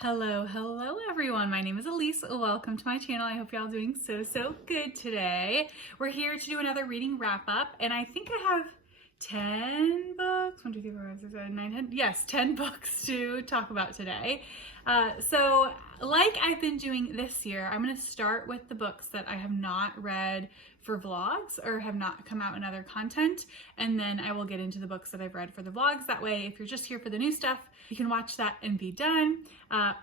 Hello everyone. My name is Elisa. Welcome to my channel. I hope y'all doing so good today. We're here to do another reading wrap up, and I think I have 10 books. 1, 2, 3, 4, 5, 6, 7, 9, 10. Yes, 10 books to talk about today. So like I've been doing this year, I'm going to start with the books that I have not read for vlogs or have not come out in other content, and then I will get into the books that I've read for the vlogs. That way, if you're just here for the new stuff, you can watch that and be done.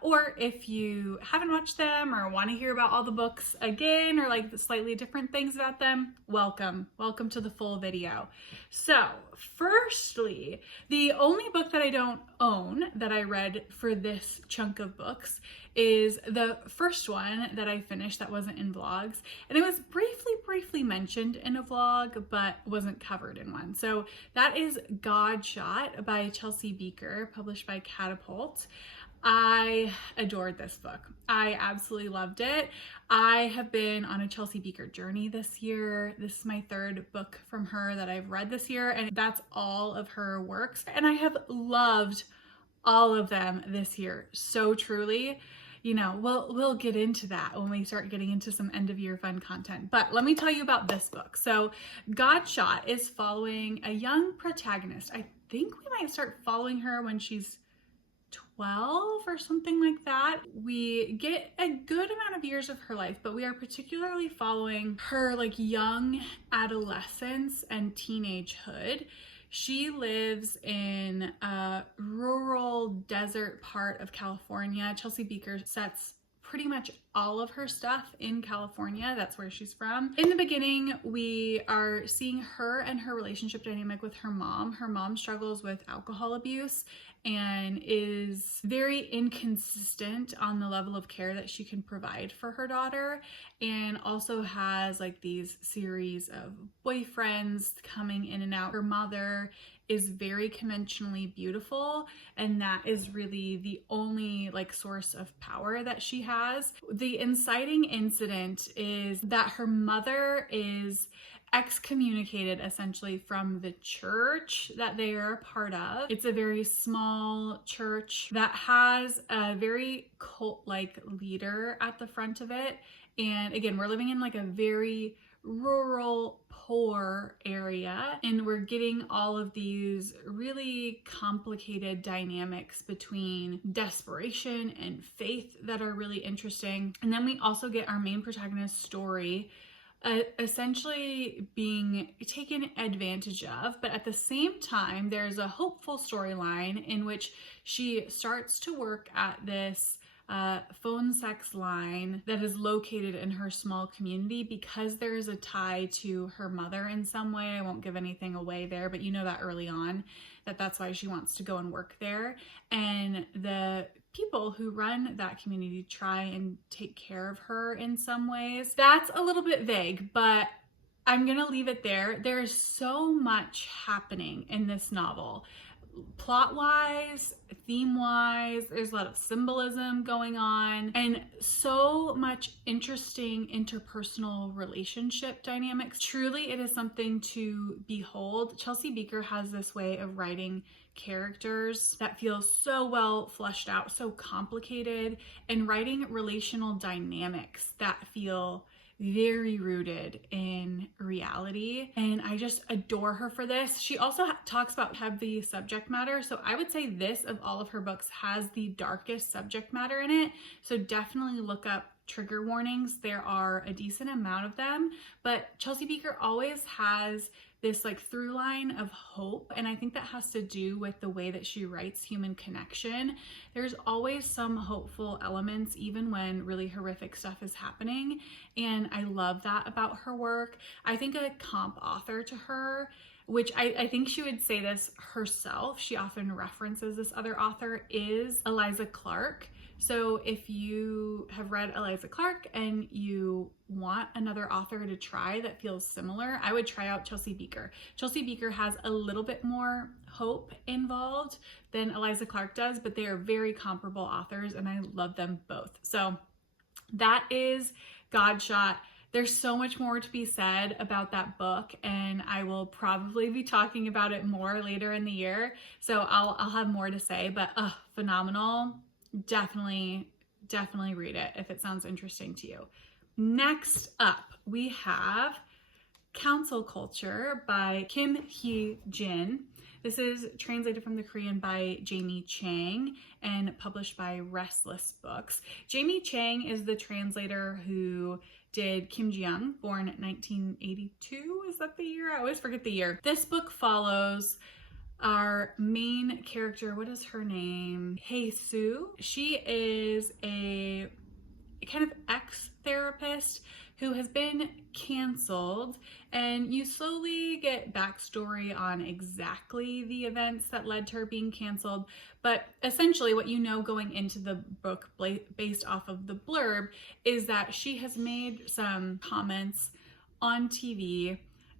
Or if you haven't watched them or want to hear about all the books again or like the slightly different things about them, welcome to the full video. So firstly, the only book that I don't own that I read for this chunk of books is the first one that I finished that wasn't in vlogs, and it was briefly mentioned in a vlog but wasn't covered in one. So that is Godshot by Chelsea Bieker, published by Catapult. I adored this book. I absolutely loved it. I have been on a Chelsea Bieker journey this year. This is my third book from her that I've read this year, and that's all of her works, and I have loved all of them this year so truly. You know, we'll get into that when we start getting into some end of year fun content. But let me tell you about this book. So Godshot is following a young protagonist. I think we might start following her when she's 12 or something like that. We get a good amount of years of her life, but we are particularly following her like young adolescence and teenagehood. She lives in a rural desert part of California. Chelsea Bieker sets pretty much all of her stuff in California. That's where she's from. In the beginning, we are seeing her and her relationship dynamic with her mom. Her mom struggles with alcohol abuse and is very inconsistent on the level of care that she can provide for her daughter, and also has like these series of boyfriends coming in and out. Her mother is very conventionally beautiful, and that is really the only like source of power that she has. The inciting incident is that her mother is excommunicated essentially from the church that they are a part of. It's a very small church that has a very cult-like leader at the front of it. And again, we're living in like a very rural, poor area, and we're getting all of these really complicated dynamics between desperation and faith that are really interesting. And then we also get our main protagonist's story essentially being taken advantage of, but at the same time there's a hopeful storyline in which she starts to work at this phone sex line that is located in her small community because there is a tie to her mother in some way. I won't give anything away there, but you know that early on that's why she wants to go and work there. And the people who run that community try and take care of her in some ways. That's a little bit vague, but I'm gonna leave it there. There's so much happening in this novel. Plot-wise, theme-wise, there's a lot of symbolism going on, and so much interesting interpersonal relationship dynamics. Truly, it is something to behold. Chelsea Bieker has this way of writing characters that feel so well fleshed out, so complicated, and writing relational dynamics that feel very rooted in reality, and I just adore her for this. She also talks about heavy subject matter, so I would say this of all of her books has the darkest subject matter in it, so definitely look up trigger warnings. There are a decent amount of them, but Chelsea Bieker always has this like through line of hope, and I think that has to do with the way that she writes human connection. There's always some hopeful elements even when really horrific stuff is happening, and I love that about her work. I think a comp author to her, which I think she would say this herself, she often references this other author, is Eliza Clark. So if you have read Eliza Clark and you want another author to try that feels similar, I would try out Chelsea Bieker. Chelsea Bieker has a little bit more hope involved than Eliza Clark does, but they are very comparable authors, and I love them both. So that is Godshot. There's so much more to be said about that book, and I will probably be talking about it more later in the year, so I'll have more to say, but phenomenal. definitely read it if it sounds interesting to you. Next up, we have Counsel Culture by Hye-Jin. This is translated from the Korean by Jamie Chang and published by Restless Books. Jamie Chang is the translator who did Kim Ji-young, born 1982. Is that the year? I always forget the year. This book follows our main character. What is her name? Hae-soo. She is a kind of ex-therapist who has been canceled, and you slowly get backstory on exactly the events that led to her being canceled. But essentially what you know going into the book based off of the blurb is that she has made some comments on TV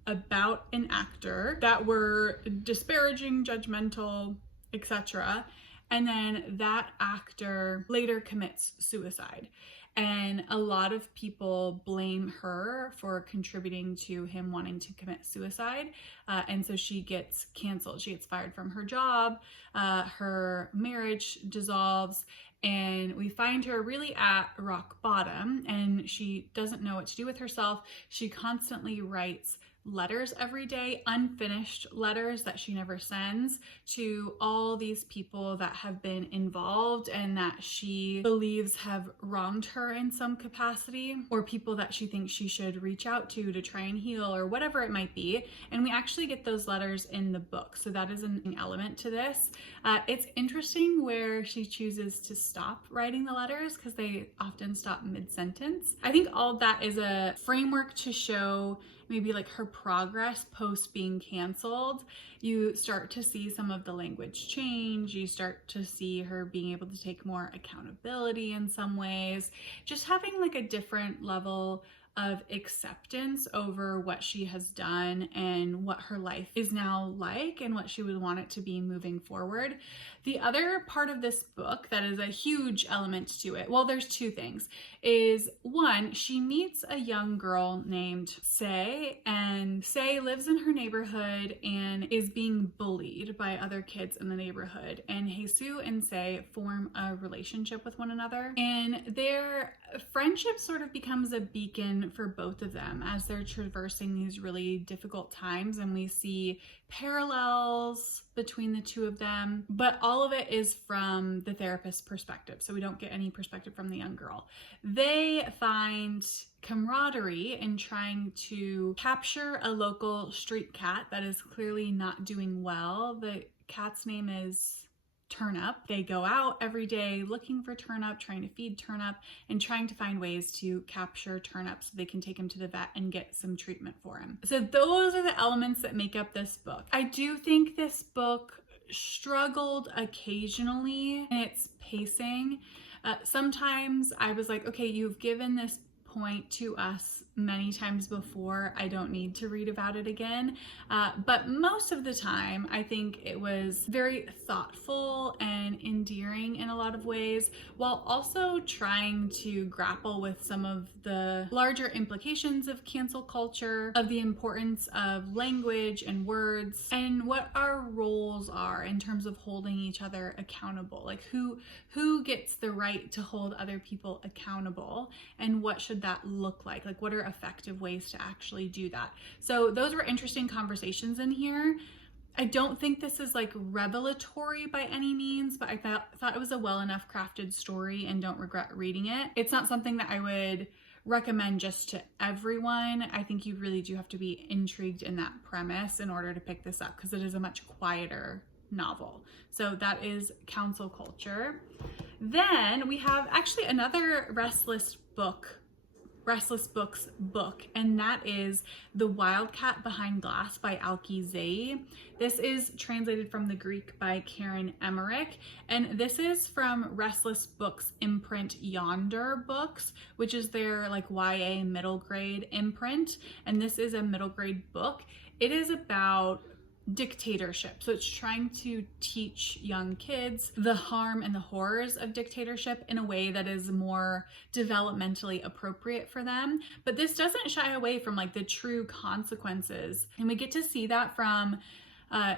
about an actor that were disparaging, judgmental, etc. And then that actor later commits suicide. And a lot of people blame her for contributing to him wanting to commit suicide. And so she gets canceled. She gets fired from her job. Her marriage dissolves. And we find her really at rock bottom. And she doesn't know what to do with herself. She constantly writes letters every day, unfinished letters that she never sends, to all these people that have been involved and that she believes have wronged her in some capacity, or people that she thinks she should reach out to try and heal, or whatever it might be. And we actually get those letters in the book, so that is an element to this. It's interesting where she chooses to stop writing the letters because they often stop mid-sentence. I think all of that is a framework to show maybe like her progress post being canceled. You start to see some of the language change. You start to see her being able to take more accountability in some ways, just having like a different level of acceptance over what she has done and what her life is now like and what she would want it to be moving forward. The other part of this book that is a huge element to it, well, there's two things, is one, she meets a young girl named Se, and Se lives in her neighborhood and is being bullied by other kids in the neighborhood. And Hae-soo and Se form a relationship with one another, and their friendship sort of becomes a beacon for both of them as they're traversing these really difficult times, and we see parallels between the two of them, but all of it is from the therapist's perspective, so we don't get any perspective from the young girl. They find camaraderie in trying to capture a local street cat that is clearly not doing well. The cat's name is Turnip. They go out every day looking for Turnip, trying to feed Turnip, and trying to find ways to capture Turnip so they can take him to the vet and get some treatment for him. So those are the elements that make up this book. I do think this book struggled occasionally in its pacing. Sometimes I was like, okay, you've given this point to us many times before. I don't need to read about it again. But most of the time, I think it was very thoughtful and endearing in a lot of ways, while also trying to grapple with some of the larger implications of cancel culture, of the importance of language and words, and what our roles are in terms of holding each other accountable. Like who gets the right to hold other people accountable, and what should that look like? Like what are effective ways to actually do that? So those were interesting conversations in here. I don't think this is like revelatory by any means, but I thought it was a well enough crafted story and don't regret reading it. It's not something that I would recommend just to everyone. I think you really do have to be intrigued in that premise in order to pick this up, because it is a much quieter novel. So that is Counsel Culture. Then we have actually another Restless Books book, and that is The Wildcat Behind Glass by Alki. This is translated from the Greek by Karen Emmerich, and this is from Restless Books imprint Yonder Books, which is their like YA middle grade imprint, and this is a middle grade book. It is about dictatorship. So it's trying to teach young kids the harm and the horrors of dictatorship in a way that is more developmentally appropriate for them. But this doesn't shy away from like the true consequences. And we get to see that from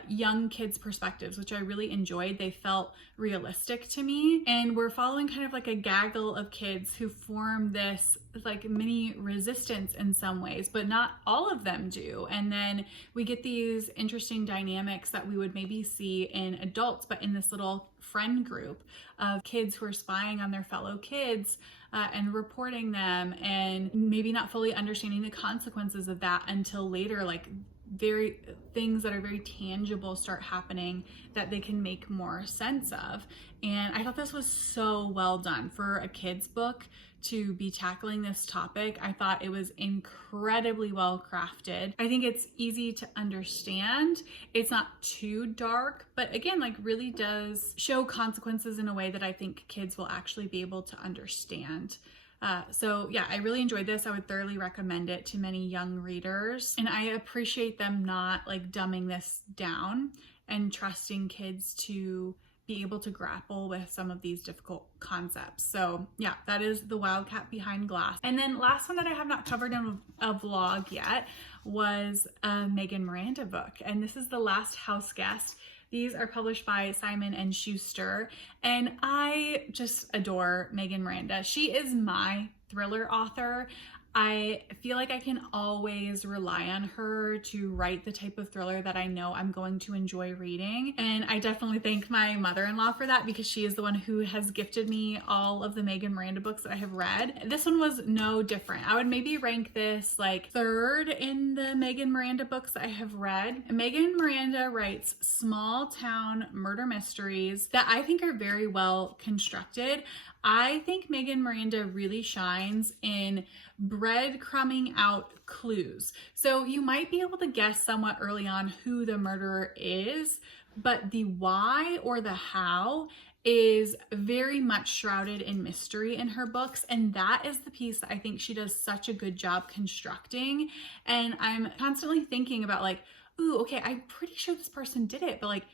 young kids' perspectives, which I really enjoyed. They felt realistic to me, and we're following kind of like a gaggle of kids who form this like mini resistance in some ways, but not all of them do. And then we get these interesting dynamics that we would maybe see in adults, but in this little friend group of kids who are spying on their fellow kids and reporting them, and maybe not fully understanding the consequences of that until later, like very things that are very tangible start happening that they can make more sense of. And I thought this was so well done for a kid's book to be tackling this topic. I thought it was incredibly well crafted. I think it's easy to understand. It's not too dark, but again, like really does show consequences in a way that I think kids will actually be able to understand. So yeah, I really enjoyed this. I would thoroughly recommend it to many young readers. And I appreciate them not like dumbing this down and trusting kids to be able to grapple with some of these difficult concepts. So yeah, that is The Wildcat Behind Glass. And then last one that I have not covered in a vlog yet was a Megan Miranda book. And this is The Last House Guest. These are published by Simon & Schuster, and I just adore Megan Miranda. She is my thriller author. I feel like I can always rely on her to write the type of thriller that I know I'm going to enjoy reading. And I definitely thank my mother-in-law for that, because she is the one who has gifted me all of the Megan Miranda books that I have read. This one was no different. I would maybe rank this like third in the Megan Miranda books that I have read. And Megan Miranda writes small town murder mysteries that I think are very well constructed. I think Megan Miranda really shines in breadcrumbing out clues. So you might be able to guess somewhat early on who the murderer is, but the why or the how is very much shrouded in mystery in her books. And that is the piece that I think she does such a good job constructing. And I'm constantly thinking about like, ooh, okay, I'm pretty sure this person did it, but like,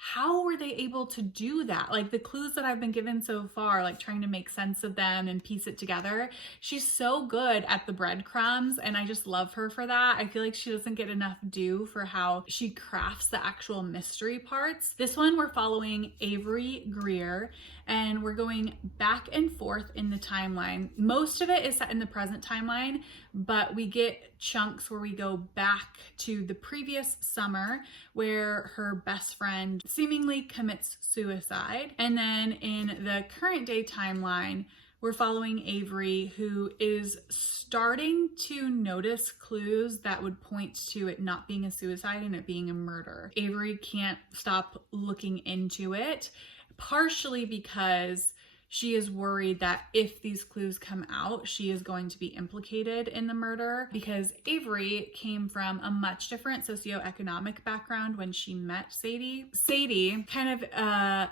how were they able to do that? Like the clues that I've been given so far, like trying to make sense of them and piece it together. She's so good at the breadcrumbs, and I just love her for that. I feel like she doesn't get enough due for how she crafts the actual mystery parts. This one we're following Avery Greer, and we're going back and forth in the timeline. Most of it is set in the present timeline, but we get chunks where we go back to the previous summer where her best friend seemingly commits suicide. And then in the current day timeline, we're following Avery, who is starting to notice clues that would point to it not being a suicide and it being a murder. Avery can't stop looking into it, partially because she is worried that if these clues come out, she is going to be implicated in the murder, because Avery came from a much different socioeconomic background when she met Sadie. Sadie kind of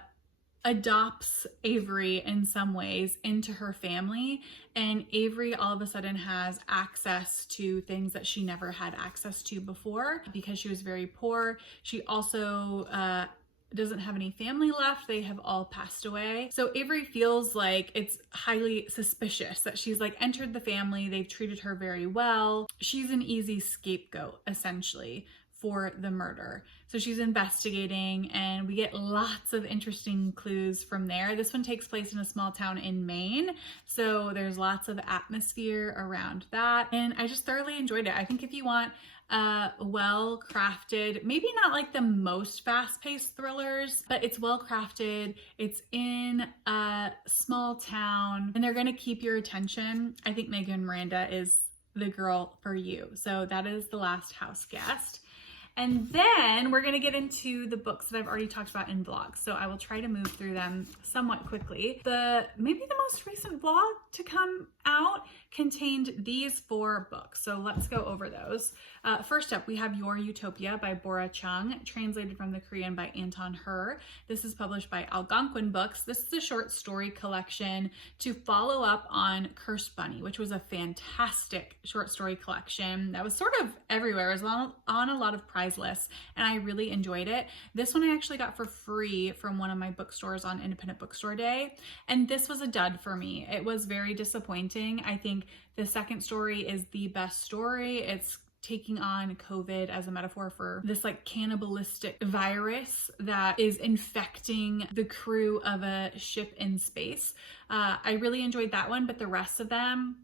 adopts Avery in some ways into her family, and Avery all of a sudden has access to things that she never had access to before because she was very poor. She also doesn't have any family left. They have all passed away. So Avery feels like it's highly suspicious that she's like entered the family. They've treated her very well. She's an easy scapegoat essentially for the murder. So she's investigating, and we get lots of interesting clues from there. This one takes place in a small town in Maine, so there's lots of atmosphere around that, and I just thoroughly enjoyed it. I think if you want well crafted, maybe not like the most fast-paced thrillers, but it's well crafted, it's in a small town, and they're gonna keep your attention, I think Megan Miranda is the girl for you. So that is The Last House Guest. And then we're gonna get into the books that I've already talked about in vlogs. So I will try to move through them somewhat quickly. Maybe the most recent vlog to come out contained these 4 books. So let's go over those. First up, we have Your Utopia by Bora Chung, translated from the Korean by Aton. This is published by Algonquin Books. This is a short story collection to follow up on Cursed Bunny, which was a fantastic short story collection that was sort of everywhere. It was on a lot of prize lists, and I really enjoyed it. This one I actually got for free from one of my bookstores on Independent Bookstore Day, and this was a dud for me. It was very disappointing. I think the second story is the best story. It's taking on COVID as a metaphor for this like cannibalistic virus that is infecting the crew of a ship in space. I really enjoyed that one, but the rest of them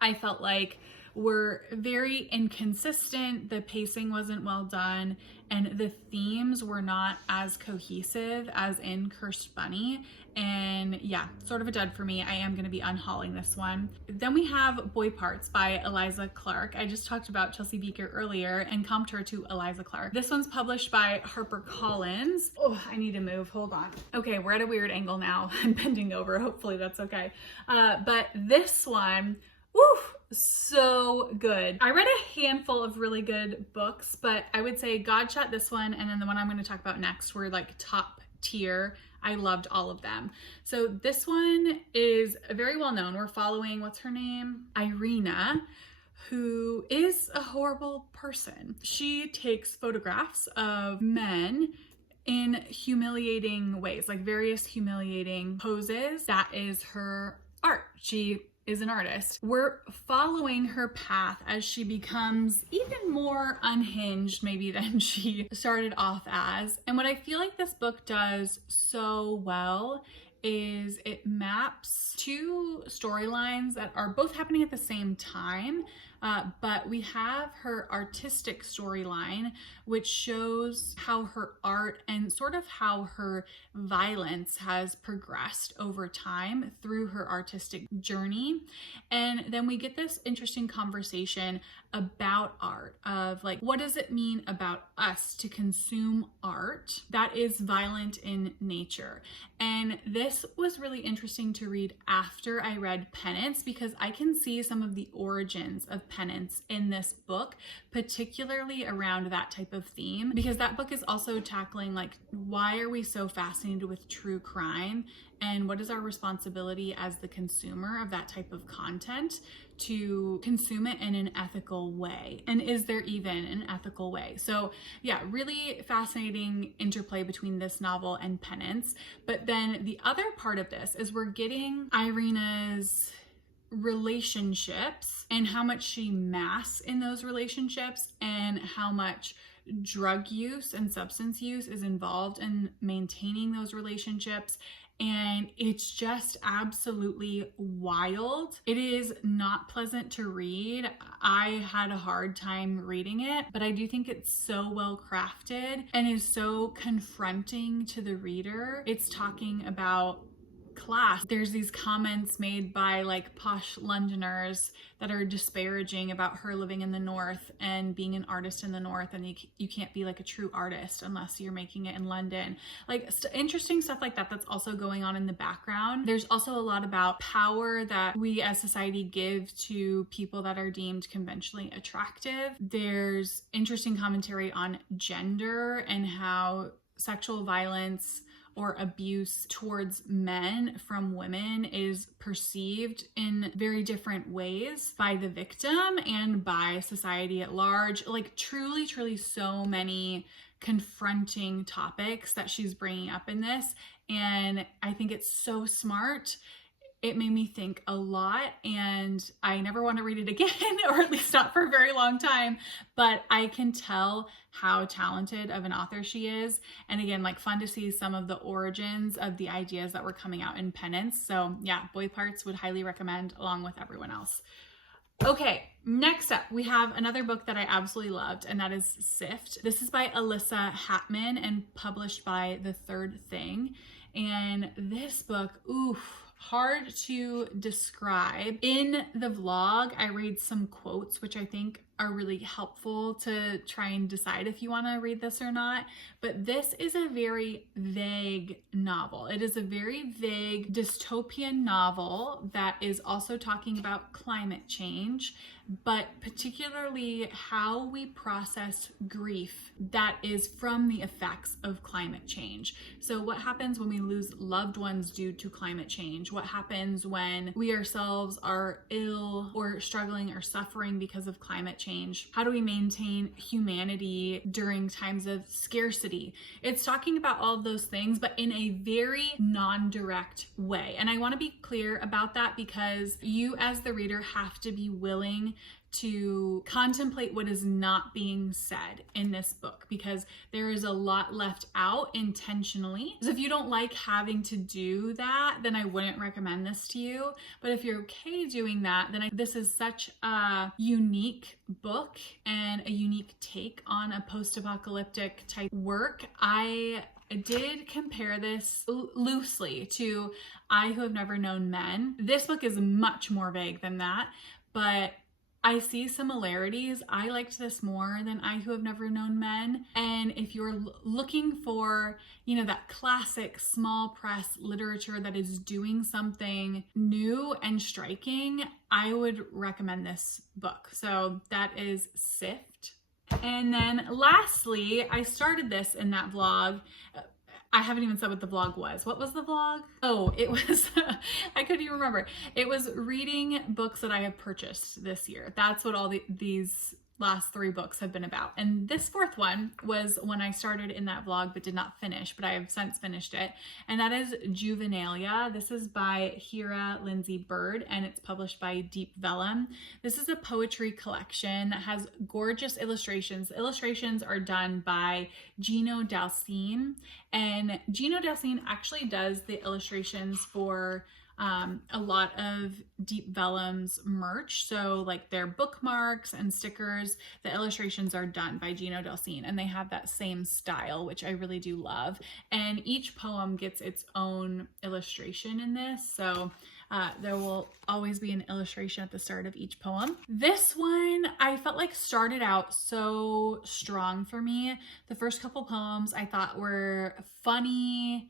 I felt like were very inconsistent. The pacing wasn't well done, and the themes were not as cohesive as in Cursed Bunny. And yeah, sort of a dud for me. I am going to be unhauling this one. Then we have Boy Parts by Eliza Clark. I just talked about Chelsea Bieker earlier and comped her to Eliza Clark. This one's published by HarperCollins. Oh, I need to move. Hold on. Okay, we're at a weird angle now. I'm bending over. Hopefully that's okay. But this one, woof, so good. I read a handful of really good books, but I would say Godshot, this one, and then the one I'm going to talk about next were like top tier. I loved all of them. So this one is very well known. We're following, what's her name? Irina, who is a horrible person. She takes photographs of men in humiliating ways, like various humiliating poses. That is her art. She is an artist. We're following her path as she becomes even more unhinged maybe than she started off as. And what I feel like this book does so well is it maps two storylines that are both happening at the same time. But we have her artistic storyline, which shows how her art and sort of how her violence has progressed over time through her artistic journey. And then we get this interesting conversation about art of like, what does it mean about us to consume art that is violent in nature? And this was really interesting to read after I read Penance, because I can see some of the origins of penance in this book, particularly around that type of theme, because that book is also tackling like, why are we so fascinated with true crime, and what is our responsibility as the consumer of that type of content to consume it in an ethical way, and is there even an ethical way? So yeah, really fascinating interplay between this novel and Penance. But then the other part of this is we're getting Irina's relationships and how much she masks in those relationships, and how much drug use and substance use is involved in maintaining those relationships. And it's just absolutely wild. It is not pleasant to read. I had a hard time reading it, but I do think it's so well crafted and is so confronting to the reader. It's talking about class. There's these comments made by like posh Londoners that are disparaging about her living in the North and being an artist in the North, and you can't be like a true artist unless you're making it in London. Like interesting stuff like that that's also going on in the background. There's also a lot about power that we as society give to people that are deemed conventionally attractive. There's interesting commentary on gender and how sexual violence or abuse towards men from women is perceived in very different ways by the victim and by society at large. Like truly so many confronting topics that she's bringing up in this, and I think it's so smart. It made me think a lot, and I never want to read it again, or at least not for a very long time, but I can tell how talented of an author she is. And again, like fun to see some of the origins of the ideas that were coming out in Penance. So yeah, Boy Parts would highly recommend along with everyone else. Okay, next up, we have another book that I absolutely loved, and that is Sift. This is by Alissa Hattman and published by The Third Thing. And this book, hard to describe. In the vlog, I read some quotes, which I think are really helpful to try and decide if you want to read this or not. But this is a very vague novel. It is a very vague dystopian novel that is also talking about climate change, but particularly how we process grief that is from the effects of climate change. So what happens when we lose loved ones due to climate change? What happens when we ourselves are ill or struggling or suffering because of climate change? How do we maintain humanity during times of scarcity? It's talking about all of those things, but in a very non-direct way. And I want to be clear about that, because you as the reader have to be willing to contemplate what is not being said in this book, because there is a lot left out intentionally. So if you don't like having to do that, then I wouldn't recommend this to you. But if you're okay doing that, then this is such a unique book and a unique take on a post-apocalyptic type work. I did compare this loosely to I Who Have Never Known Men. This book is much more vague than that, but I see similarities. I liked this more than I Who Have Never Known Men. And if you're looking for, you know, that classic small press literature that is doing something new and striking, I would recommend this book. So that is Sift. And then lastly, I started this in that vlog. I haven't even said what the vlog was. What was the vlog? Oh, it was, I couldn't even remember. It was reading books that I have purchased this year. That's what all these last 3 books have been about. And this 4th one was one I started in that vlog but did not finish, but I have since finished it. And that is Juvenilia. This is by Hera, Lindsey, Bird, and it's published by Deep Vellum. This is a poetry collection that has gorgeous illustrations. The illustrations are done by Gino Dalcine, and Gino Dalcine actually does the illustrations for a lot of Deep Vellum's merch. So like their bookmarks and stickers, the illustrations are done by Gino Dalcine, and they have that same style, which I really do love. And each poem gets its own illustration in this. So there will always be an illustration at the start of each poem. This one, I felt like started out so strong for me. The first couple poems I thought were funny,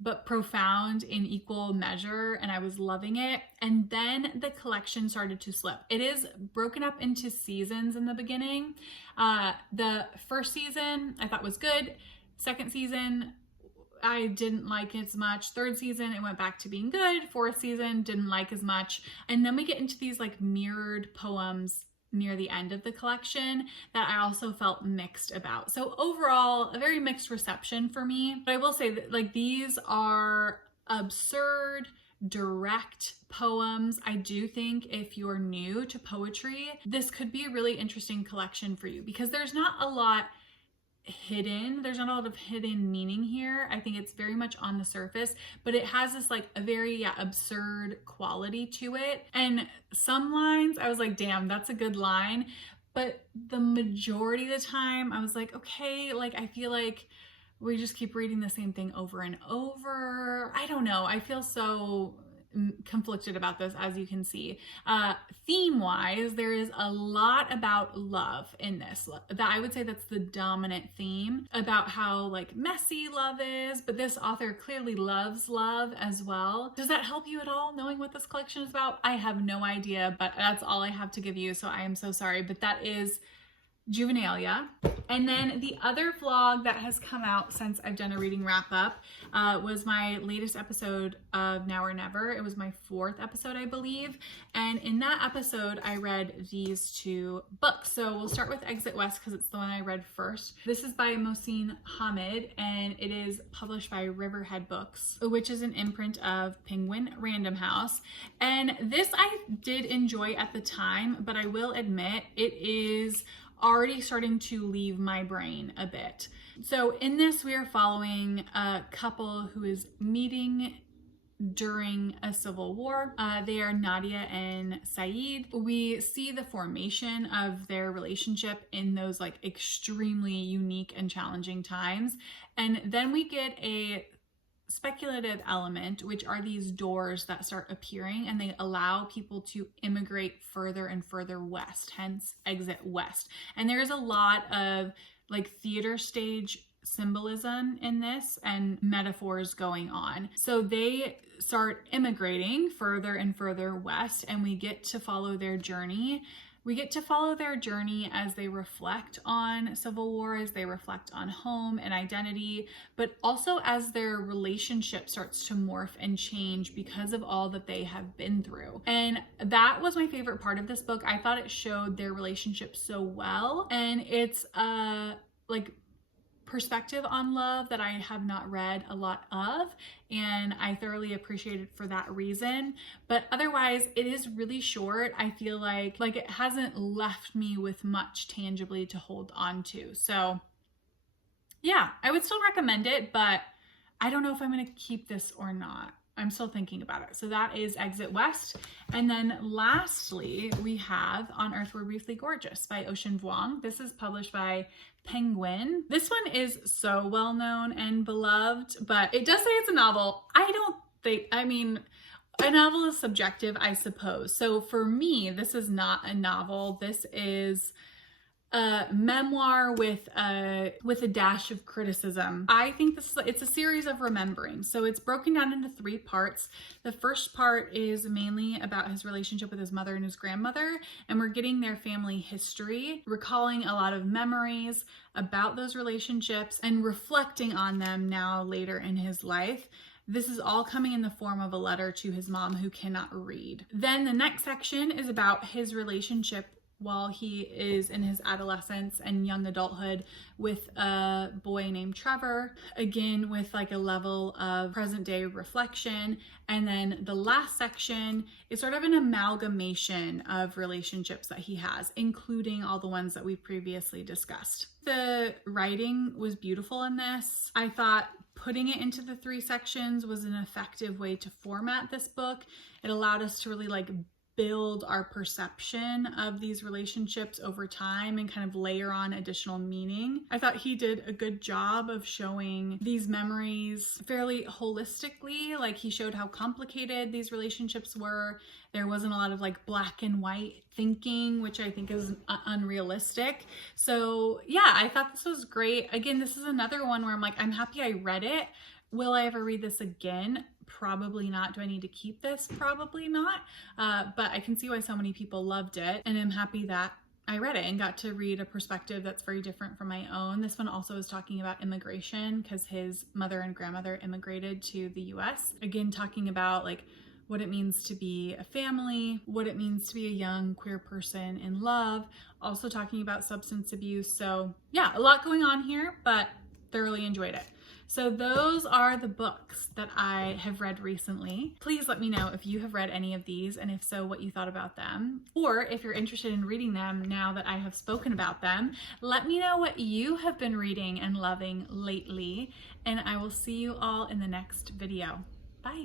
but profound in equal measure, and I was loving it. And then the collection started to slip. It is broken up into seasons in the beginning. The first season I thought was good. Second season, I didn't like as much. Third season, it went back to being good. Fourth season, didn't like as much. And then we get into these like mirrored poems near the end of the collection that I also felt mixed about. So overall, a very mixed reception for me. But I will say that like these are absurd, direct poems. I do think if you're new to poetry, this could be a really interesting collection for you, because there's not a lot hidden. There's not a lot of hidden meaning here. I think it's very much on the surface, but it has this like a very absurd quality to it. And some lines I was like, damn, that's a good line. But the majority of the time I was like, okay, like I feel like we just keep reading the same thing over and over. I don't know. I feel so conflicted about this, as you can see. Theme-wise, there is a lot about love in this. That I would say that's the dominant theme, about how like messy love is, but this author clearly loves love as well. Does that help you at all, knowing what this collection is about? I have no idea, but that's all I have to give you, so I am so sorry. But that is Juvenilia. And then the other vlog that has come out since I've done a reading wrap up was my latest episode of Now or Never. It was my 4th episode, I believe. And in that episode, I read these 2 books. So we'll start with Exit West because it's the one I read first. This is by Mohsin Hamid, and it is published by Riverhead Books, which is an imprint of Penguin Random House. And this I did enjoy at the time, but I will admit it is already starting to leave my brain a bit. So in this, we are following a couple who is meeting during a civil war. They are Nadia and Saeed. We see the formation of their relationship in those like extremely unique and challenging times. And then we get a speculative element, which are these doors that start appearing, and they allow people to immigrate further and further west, hence Exit West. And there's a lot of like theater stage symbolism in this and metaphors going on. So they start immigrating further and further west, and we get to follow their journey. We get to follow their journey as they reflect on Civil War, as they reflect on home and identity, but also as their relationship starts to morph and change because of all that they have been through. And that was my favorite part of this book. I thought it showed their relationship so well, and it's like perspective on love that I have not read a lot of, and I thoroughly appreciate it for that reason. But otherwise, it is really short. I feel like it hasn't left me with much tangibly to hold on to. So yeah, I would still recommend it, but I don't know if I'm going to keep this or not. I'm still thinking about it. So that is Exit West. And then lastly, we have On Earth We're Briefly Gorgeous by Ocean Vuong. This is published by Penguin. This one is so well known and beloved, but it does say it's a novel. I mean, a novel is subjective, I suppose. So for me, this is not a novel. This is a memoir with a dash of criticism. I think it's a series of remembering. So it's broken down into 3 parts. The first part is mainly about his relationship with his mother and his grandmother, and we're getting their family history, recalling a lot of memories about those relationships and reflecting on them now later in his life. This is all coming in the form of a letter to his mom who cannot read. Then the next section is about his relationship while he is in his adolescence and young adulthood with a boy named Trevor, again with like a level of present day reflection. And then the last section is sort of an amalgamation of relationships that he has, including all the ones that we previously discussed. The writing was beautiful in this. I thought putting it into the 3 sections was an effective way to format this book. It allowed us to really build our perception of these relationships over time and kind of layer on additional meaning. I thought he did a good job of showing these memories fairly holistically. He showed how complicated these relationships were. There wasn't a lot of black and white thinking, which I think is unrealistic. So yeah, I thought this was great. Again, this is another one where I'm happy I read it. Will I ever read this again? Probably not. Do I need to keep this? Probably not. But I can see why so many people loved it, and I'm happy that I read it and got to read a perspective that's very different from my own. This one also is talking about immigration because his mother and grandmother immigrated to the US. Again, talking about what it means to be a family, what it means to be a young queer person in love, also talking about substance abuse. So yeah, a lot going on here, but thoroughly enjoyed it. So those are the books that I have read recently. Please let me know if you have read any of these, and if so, what you thought about them. Or if you're interested in reading them now that I have spoken about them, let me know what you have been reading and loving lately, and I will see you all in the next video. Bye.